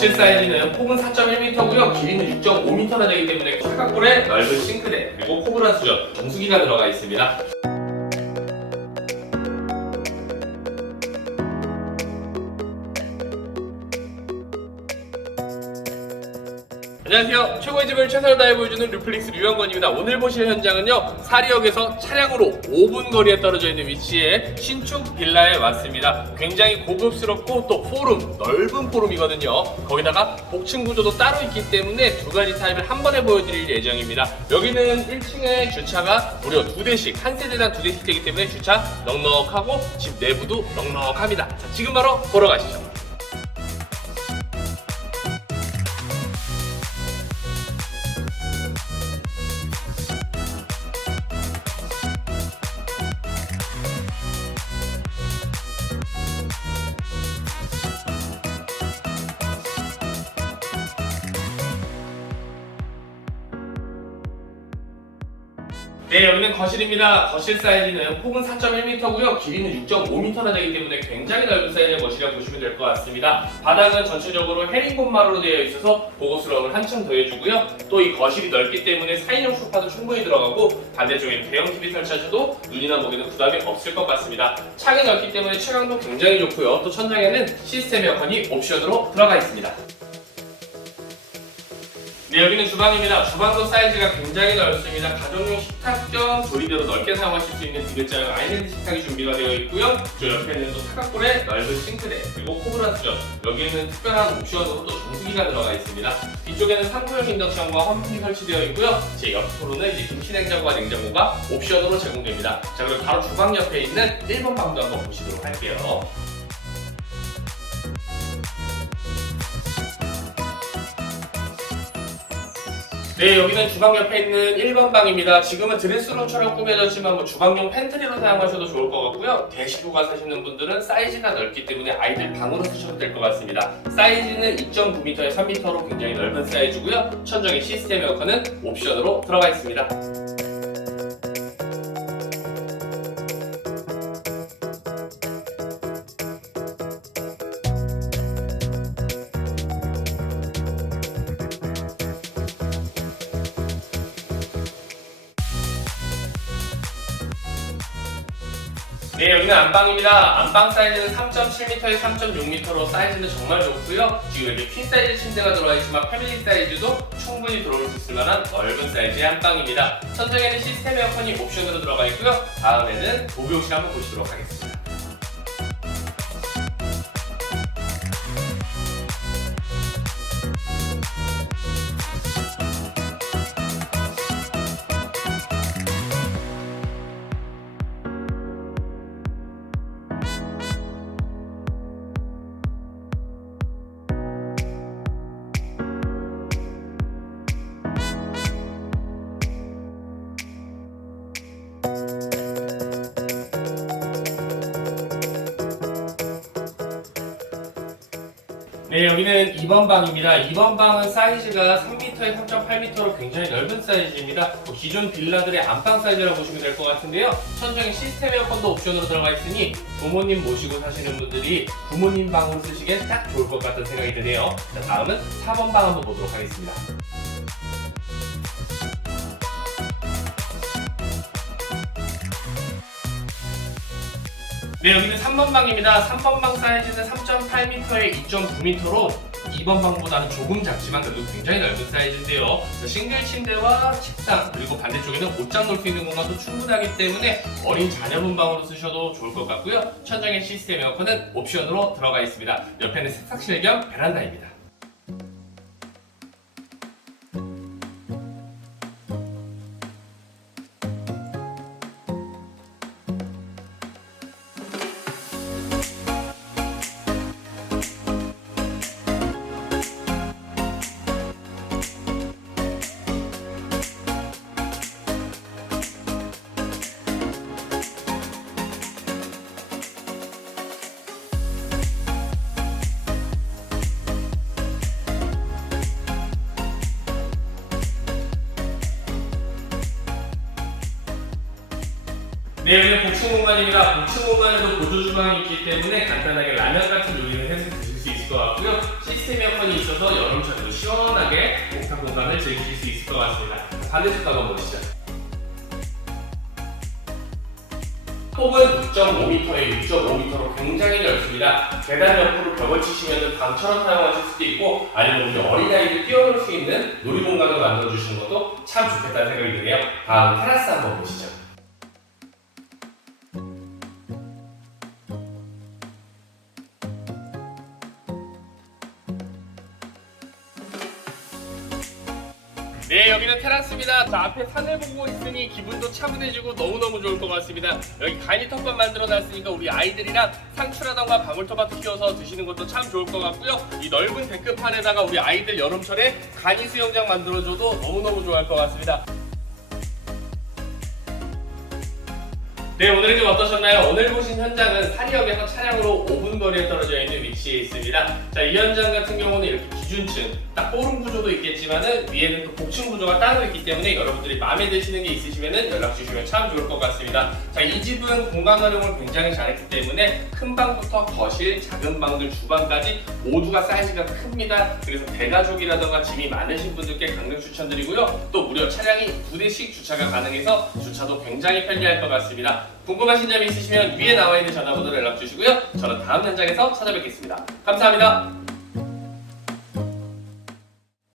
거실 사이즈는 폭은 4.1m고요. 길이는 6.5m나 되기 때문에 사각골에 넓은 싱크대 그리고 코브라 수전 정수기가 들어가 있습니다. 안녕하세요. 최고의 집을 최선을 다해 보여주는 류플릭스 류영건입니다. 오늘 보실 현장은요. 사리역에서 차량으로 5분 거리에 떨어져 있는 위치에 신축 빌라에 왔습니다. 굉장히 고급스럽고 또 포룸, 넓은 포룸이거든요. 거기다가 복층 구조도 따로 있기 때문에 두 가지 타입을 한 번에 보여드릴 예정입니다. 여기는 1층에 주차가 무려 두 대씩, 한 세대당 두 대씩 되기 때문에 주차 넉넉하고 집 내부도 넉넉합니다. 자, 지금 바로 보러 가시죠. 네, 여기는 거실입니다. 거실 사이즈는 폭은 4.1m고요. 길이는 6.5m나 되기 때문에 굉장히 넓은 사이즈의 거실이라고 보시면 될 것 같습니다. 바닥은 전체적으로 헤링곤마루로 되어 있어서 고급스러움을 한층 더해주고요. 또 이 거실이 넓기 때문에 4인용 소파도 충분히 들어가고 반대쪽에는 대형 TV 설치하셔도 눈이나 목에는 부담이 없을 것 같습니다. 창이 넓기 때문에 채광도 굉장히 좋고요. 또 천장에는 시스템 에어컨이 옵션으로 들어가 있습니다. 네, 여기는 주방입니다. 주방도 사이즈가 굉장히 넓습니다. 가정용 식탁 겸 조리대로 넓게 사용하실 수 있는 디귿자형 아일랜드 식탁이 준비가 되어 있고요. 저 옆에는 또 사각골에 넓은 싱크대, 그리고 코브라 수전. 여기에는 특별한 옵션으로 또 정수기가 들어가 있습니다. 뒤쪽에는 상부형 인덕션과 환풍기 설치되어 있고요. 제 옆으로는 이제 김치냉장고와 냉장고가 옵션으로 제공됩니다. 자, 그리고 바로 주방 옆에 있는 1번 방도 한번 보시도록 할게요. 네, 여기는 주방 옆에 있는 1번 방입니다. 지금은 드레스룸처럼 꾸며졌지만 뭐 주방용 팬트리로 사용하셔도 좋을 것 같고요. 대시부가 사시는 분들은 사이즈가 넓기 때문에 아이들 방으로 쓰셔도 될 것 같습니다. 사이즈는 2.9m에 3m로 굉장히 넓은 사이즈고요. 천정에 시스템 에어컨은 옵션으로 들어가 있습니다. 네, 여기는 안방입니다. 안방 사이즈는 3.7m에 3.6m로 사이즈는 정말 좋고요. 지금 이렇게 퀸 사이즈 침대가 들어와 있지만 패밀리 사이즈도 충분히 들어올 수 있을 만한 넓은 사이즈의 안방입니다. 천장에는 시스템 에어컨이 옵션으로 들어가 있고요. 다음에는 보병실 한번 보시도록 하겠습니다. 네, 여기는 2번 방입니다. 2번 방은 사이즈가 3m에 3.8m로 굉장히 넓은 사이즈입니다. 뭐 기존 빌라들의 안방 사이즈라고 보시면 될 것 같은데요. 천정에 시스템 에어컨도 옵션으로 들어가 있으니 부모님 모시고 사시는 분들이 부모님 방으로 쓰시기엔 딱 좋을 것 같다는 생각이 드네요. 자, 다음은 4번 방 한번 보도록 하겠습니다. 네, 여기는 3번 방입니다. 3번 방 사이즈는 3.8m에 2.9m로 2번 방보다는 조금 작지만 그래도 굉장히 넓은 사이즈인데요. 자, 싱글 침대와 식탁 그리고 반대쪽에는 옷장 놓을 수 있는 공간도 충분하기 때문에 어린 자녀분 방으로 쓰셔도 좋을 것 같고요. 천장에 시스템 에어컨은 옵션으로 들어가 있습니다. 옆에는 세탁실 겸 베란다입니다. 네, 여기는 복층 공간입니다. 복층 공간에도 보조 주방이 있기 때문에 간단하게 라면 같은 요리는 해서 드실 수 있을 것 같고요. 시스템 에어컨이 있어서 여름철에도 시원하게 옥탑 공간을 즐기실 수 있을 것 같습니다. 반대쪽도 한번 보시죠. 폭은 6.5m에 6.5m로 굉장히 넓습니다. 계단 옆으로 벽을 치시면 방처럼 사용하실 수도 있고 아니면 어린아이들 뛰어놀 수 있는 놀이공간을 만들어주시는 것도 참 좋겠다는 생각이 드네요. 다음 테라스 한번 보시죠. 네 여기는 테라스입니다. 저 앞에 산을 보고 있으니 기분도 차분해지고 너무너무 좋을 것 같습니다. 여기 간이 텃밭 만들어 놨으니까 우리 아이들이랑 상추라던가 방울토마토 키워서 드시는 것도 참 좋을 것 같고요. 이 넓은 데크판에다가 우리 아이들 여름철에 간이 수영장 만들어줘도 너무너무 좋아할 것 같습니다. 네, 오늘은 좀 어떠셨나요? 오늘 보신 현장은 사리역에서 차량으로 5분 거리에 떨어져 있는 위치에 있습니다. 자, 이 현장 같은 경우는 이렇게 기준층, 딱 포rum 구조도 있겠지만은 위에는 또 복층 구조가 따로 있기 때문에 여러분들이 마음에 드시는 게 있으시면은 연락 주시면 참 좋을 것 같습니다. 자, 이 집은 공간 활용을 굉장히 잘했기 때문에 큰 방부터 거실, 작은 방들, 주방까지 모두가 사이즈가 큽니다. 그래서 대가족이라던가 짐이 많으신 분들께 강력 추천드리고요. 또 무려 차량이 두 대씩 주차가 가능해서 주차도 굉장히 편리할 것 같습니다. 궁금하신 점이 있으시면 위에 나와 있는 전화번호로 연락 주시고요. 저는 다음 현장에서 찾아뵙겠습니다. 감사합니다.